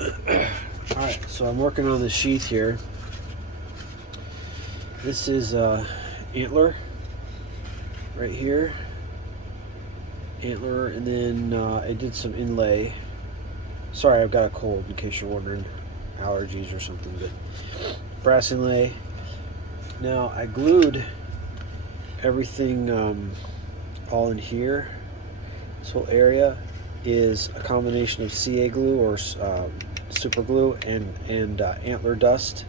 Alright, so I'm working on the sheath here. This is antler right here. Antler, and then I did some inlay. Sorry, I've got a cold in case you're wondering, allergies or something, but brass inlay. Now I glued everything all in here. This whole area is a combination of CA glue or super glue and antler dust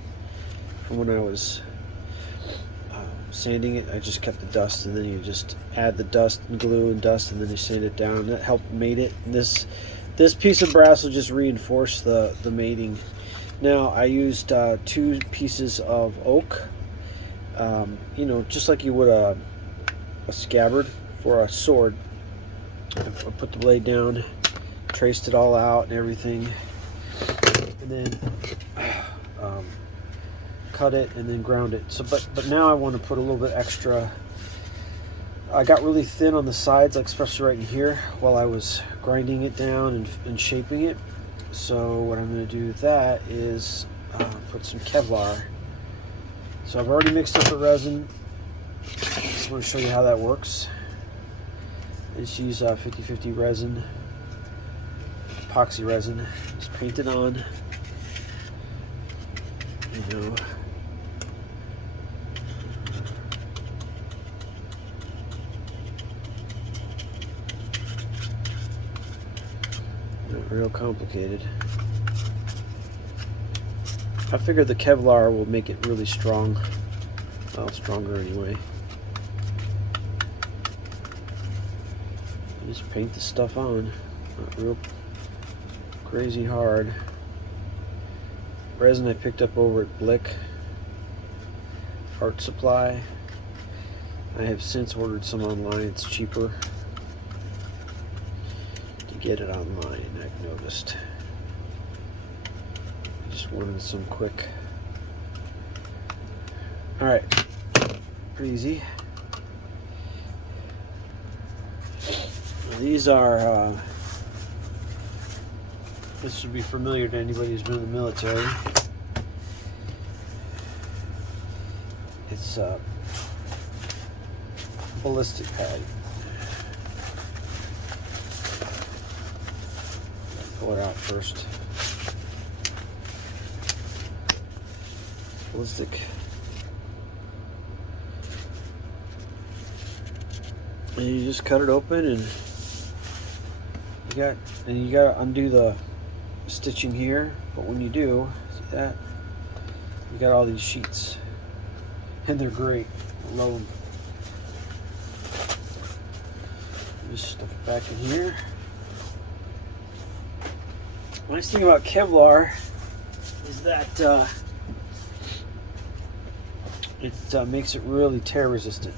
from when I was sanding it. I just kept the dust, and then you just add the dust and glue and dust, and then you sand it down. That helped mate it. And this piece of brass will just reinforce the mating. Now I used 2 pieces of oak, you know, just like you would a scabbard for a sword. I put the blade down, traced it all out and everything, and then cut it and then ground it. So, but now I want to put a little bit extra. I got really thin on the sides, like especially right in here, while I was grinding it down and shaping it. So what I'm going to do with that is put some Kevlar. So I've already mixed up the resin. Just want to show you how that works. I just use 50/50 resin, epoxy resin. Just paint it on. You know. Not real complicated. I figured the Kevlar will make it really strong. Well, stronger anyway. Just paint the stuff on. Not real crazy hard. Resin I picked up over at Blick Art Supply. I have since ordered some online. It's cheaper to get it online, I've noticed. I just wanted some quick. Alright, pretty easy. These are, this should be familiar to anybody who's been in the military. It's a ballistic pad. Pull it out first. Ballistic. And you just cut it open, and you got to undo the stitching here. But when you do, see that? You got all these sheets, and they're great. I love them. Just stuff it back in here. Nice thing about Kevlar is that it makes it really tear resistant.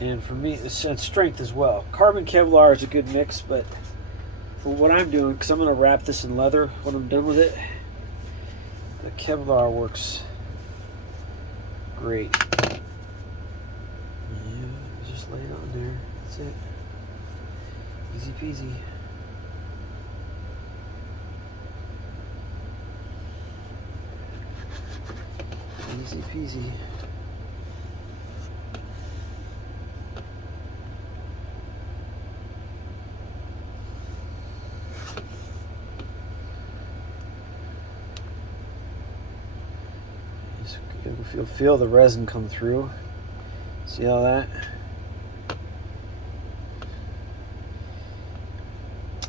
And for me, it's strength as well. Carbon Kevlar is a good mix, but for what I'm doing, because I'm going to wrap this in leather when I'm done with it, the Kevlar works great. Yeah, just lay it on there. That's it. Easy peasy. Easy peasy. You'll feel the resin come through. See all that?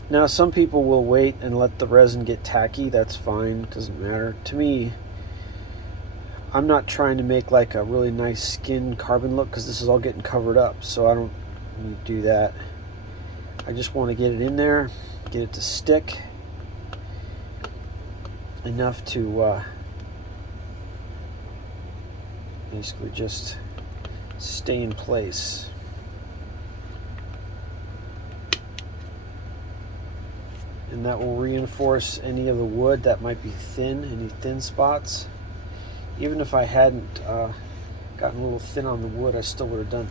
Now some people will wait and let the resin get tacky. That's fine, doesn't matter. To me, I'm not trying to make like a really nice skin carbon look, because this is all getting covered up, so I don't need to do that. I just want to get it in there, get it to stick enough to basically just stay in place. And that will reinforce any of the wood that might be thin, any thin spots. Even if I hadn't gotten a little thin on the wood, I still would have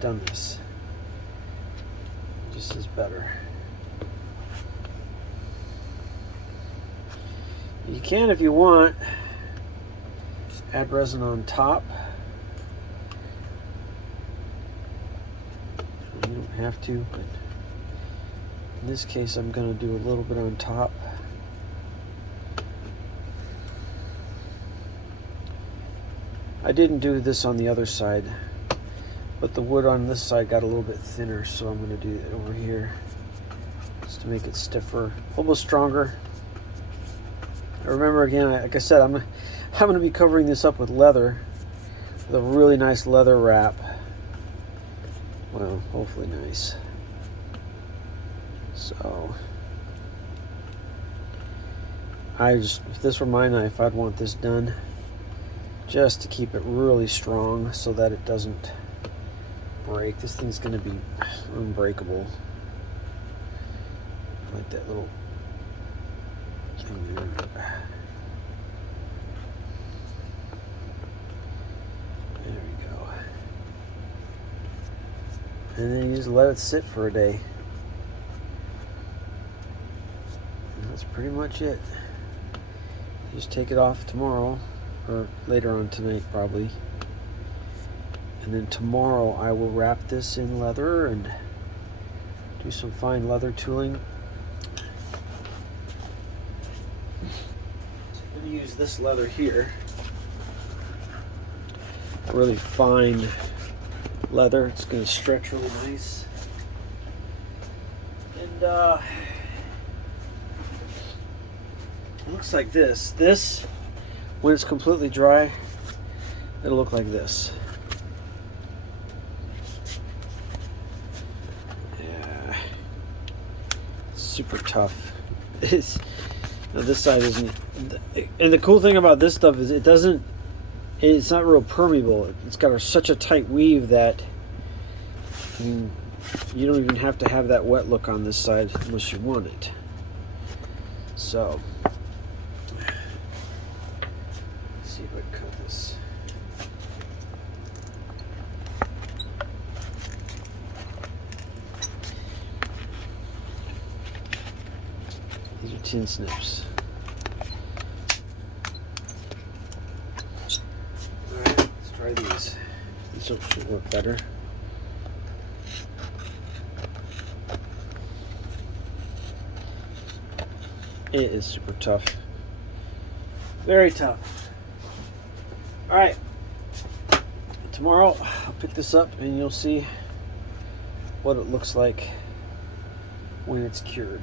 done this. Just as better. You can, if you want, add resin on top. You don't have to, but in this case I'm going to do a little bit on top. I didn't do this on the other side, but the wood on this side got a little bit thinner, so I'm going to do it over here just to make it stiffer, a little bit stronger. Remember, again, like I said, I'm going to be covering this up with leather, with a really nice leather wrap. Well, hopefully nice. So, if this were my knife, I'd want this done just to keep it really strong so that it doesn't break. This thing's going to be unbreakable. I like that little thing there. There we go. And then you just let it sit for a day. And that's pretty much it. You just take it off tomorrow, or later on tonight probably. And then tomorrow I will wrap this in leather and do some fine leather tooling. I'm going to use this leather here. Really fine leather. It's going to stretch really nice. And it looks like this. This, when it's completely dry, it'll look like this. Yeah, it's super tough. It's now this side isn't. And the cool thing about this stuff is it's not real permeable. It's got such a tight weave that you don't even have to have that wet look on this side unless you want it. So, let's see if I can cut this. These are tin snips. Try these. These should work better. It is super tough. Very tough. Alright. Tomorrow I'll pick this up and you'll see what it looks like when it's cured.